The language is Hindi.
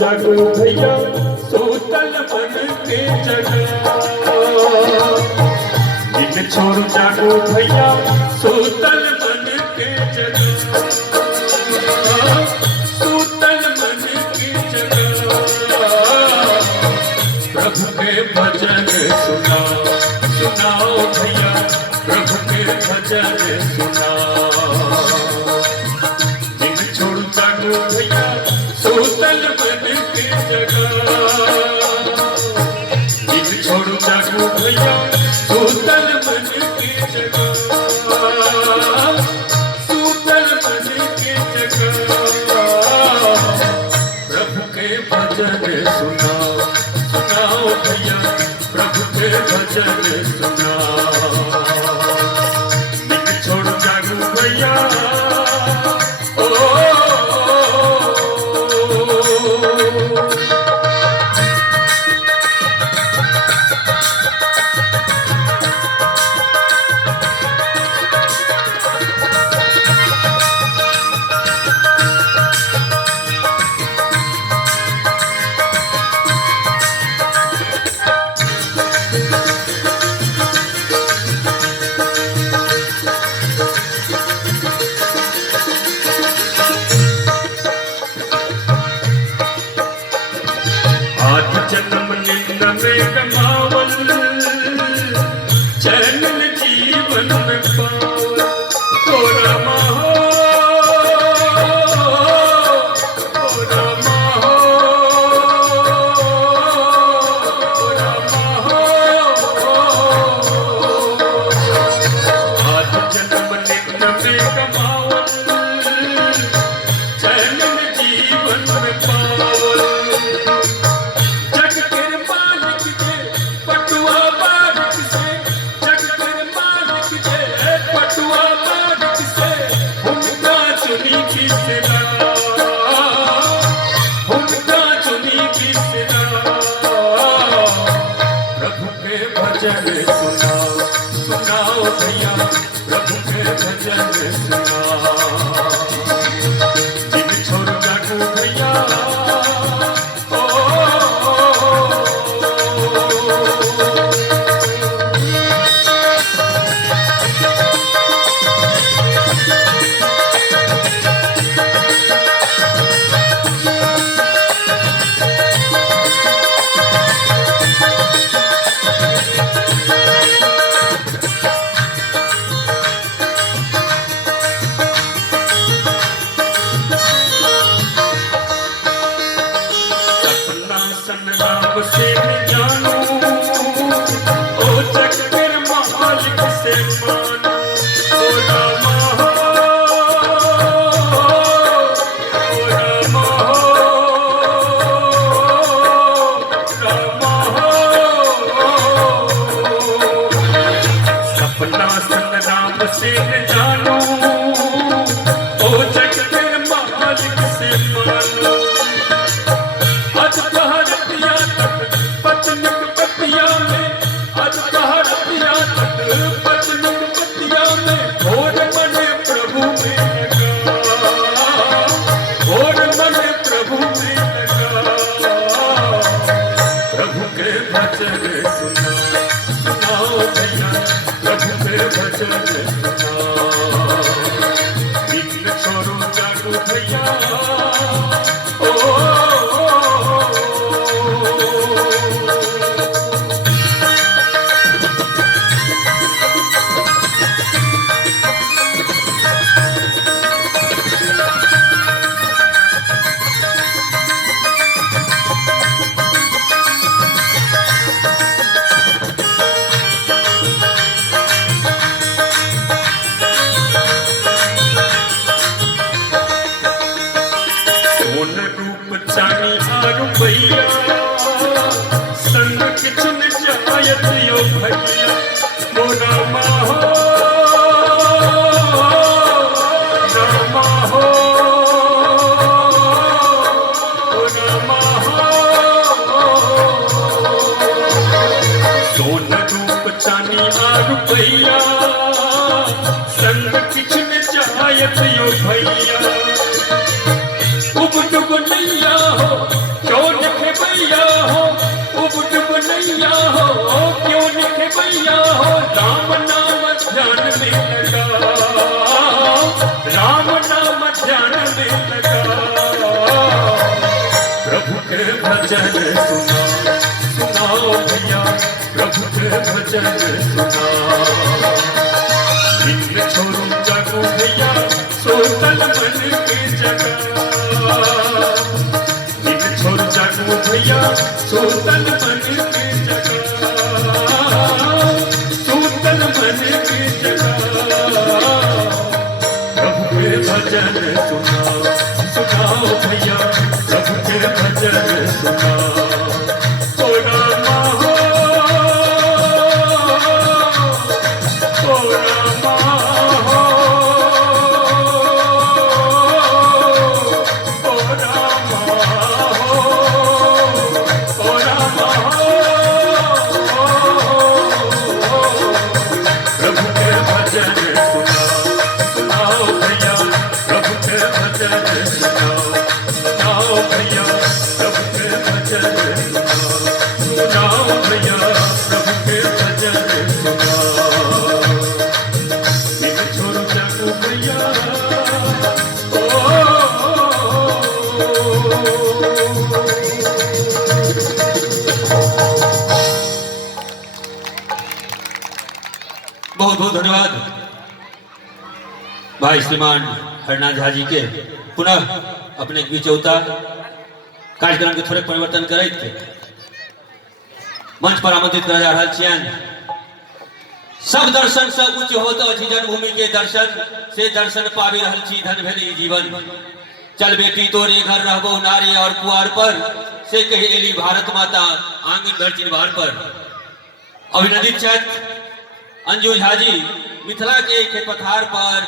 जागो भैया सोतल बन के जगा, दिन छोड़ जागो भैया सोतल बन के जगा, सोतल बन के जगा। प्रभु के भजन सुनाओ सुनाओ भैया, प्रभु के भजन सुनाओ। दिन छोड़ जागो भैया सोतल बन के जगा, दिन छोड़ जागो भैया सोतल बन के जगा, सोतल बन के जगा। प्रभु के भजन सुनाओ सुनाओ भैया, प्रभु के भजन सुनाओ। दिन छोड़ जागो भैया जन्म निंद में कमावल, चैन जीवन में पावल। ओ रामा हो, ओ रामा हो, ओ रामा हो। आज जन्म निंद में कमावल, चैन जीवन में पावल। भजन सुनाओ सुनाओ भैया, प्रभु के भजन सुनाओ। दिन छोड़ जागो भैया संग्राम से मैं जानू, ओ चक्कर मालिक से मानू। ओ रामा हो, ओ रामा हो, रामा हो। सपना संग्राम से मैं जानू, ओ चक्कर मालिक से मानू। भजन सुनाओ भैया, प्रभु के भजन सुनाओ। दिन छोड़ो जागो भैया चानी आरु भैया संग किचन जायत यो भैया ओ रामा हो रामा हो ओ रामा हो सोन रूप चानी आरु भैया संग किचन जायत यो भैया उबडुब नैया हो क्यों लिखे भैया हो उबडुब नैया हो क्यों लिखे भैया हो राम नाम ध्यान में लगा राम नाम ध्यान में लगा प्रभु के भजन सुना सुनाओ भैया प्रभु के भजन सुना इन छोरू जागो भैया सोतल मन की जगह छोड़ जागो भैया सोतल मन की जगह सोतल मन की जगह प्रभु के भजन सुनाओ सुनाओ भैया प्रभु के भजन सुनाओ ओ रामा हो ओ रामा हो ओ रामा प्रभु के भजन सुनाओ भैया प्रभु के भजन सुनाओ भैया प्रभु के भजन सुनाओ भैया प्रभु के भजन सुनाओ इन छोड़ जागो भैया बहुत बहुत धन्यवाद भाई श्रीमान हरनाथ झा जी के पुनः अपने विचौता कार्यक्रम के थोड़े परिवर्तन करैत के मंच पर आमंत्रित करा जा रहा छियन। सब दर्शन से उच्च होत अछि जन्मभूमि के दर्शन से दर्शन पाबि रहल छी धन भेल ई जीवन चल बेटी तोरे घर रहबो नारी और पुआर पर से कही एली भारत माता आंगन घर चिन्हवार पर। अभिनंदित छथि अंजू झा जी मिथिला के खेत पथार पर